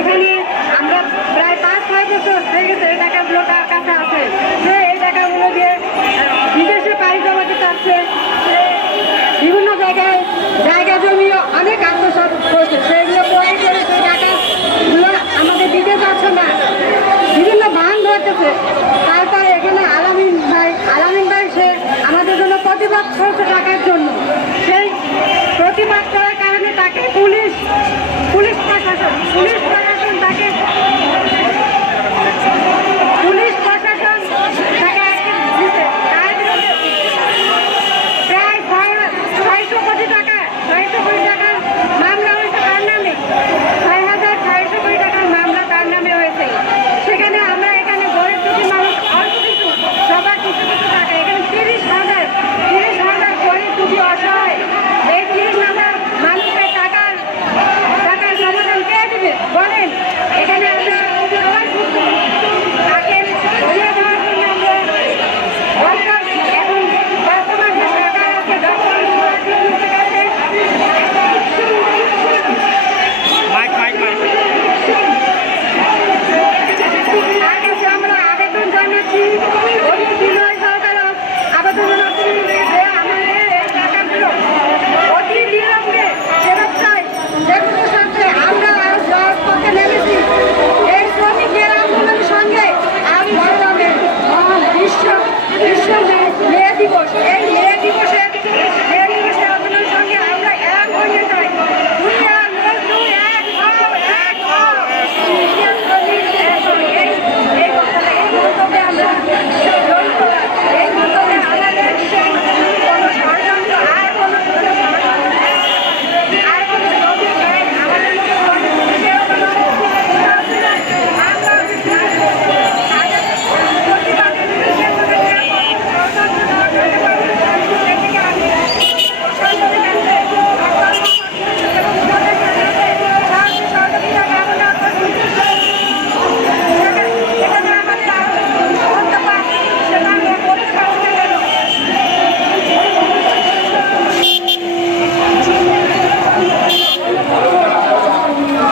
এখানে আমরা প্রায় পাঁচ, ছয় বছর হয়ে গেছে এই টাকাগুলো তার কাছে আছে। সে এই টাকাগুলো দিয়ে বিদেশে পাড়ি জমাতে চাচ্ছে বিভিন্ন জায়গায় জায়গা জমি অনেক Take it down.